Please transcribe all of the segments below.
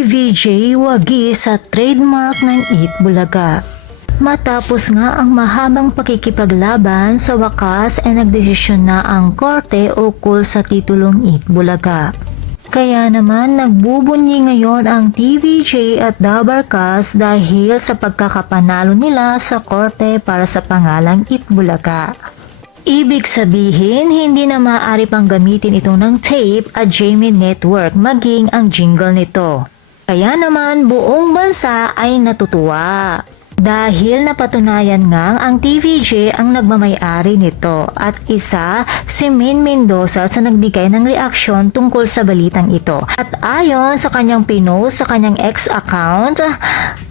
TVJ wagi sa trademark ng Eat Bulaga. Matapos nga ang mahabang pakikipaglaban, sa wakas ay nagdesisyon na ang korte ukol sa titulong Eat Bulaga. Kaya naman nagbubunyi ngayon ang TVJ at Dabarkas dahil sa pagkakapanalo nila sa korte para sa pangalang Eat Bulaga. Ibig sabihin, hindi na maaari pang gamitin ito ng tape at Jamie Network maging ang jingle nito. Kaya naman buong bansa ay natutuwa. Dahil napatunayan nga ang TVJ ang nagmamay-ari nito at isa si Min Mendoza sa nagbigay ng reaksyon tungkol sa balitang ito. At ayon sa kanyang pinost sa kanyang X account,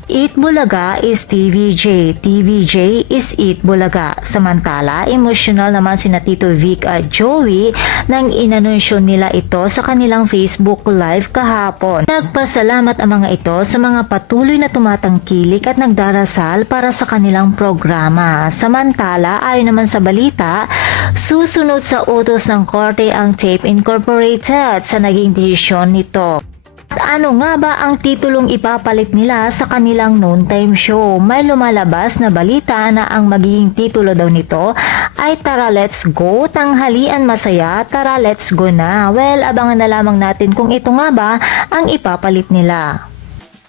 Eat Bulaga is TVJ, TVJ is Eat Bulaga. Samantala, emosyonal naman sina Tito Vic at Joey nang inanunsyo nila ito sa kanilang Facebook Live kahapon. Nagpasalamat ang mga ito sa mga patuloy na tumatangkilik at nagdarasal para sa kanilang programa. Samantala, ayon naman sa balita, susunod sa utos ng korte ang Tape Incorporated sa naging desisyon nito. At ano nga ba ang titulong ipapalit nila sa kanilang noontime show? May lumalabas na balita na ang magiging titulo daw nito ay Tara Let's Go, Tanghalian Masaya, Tara Let's Go na. Well, abangan na lamang natin kung ito nga ba ang ipapalit nila.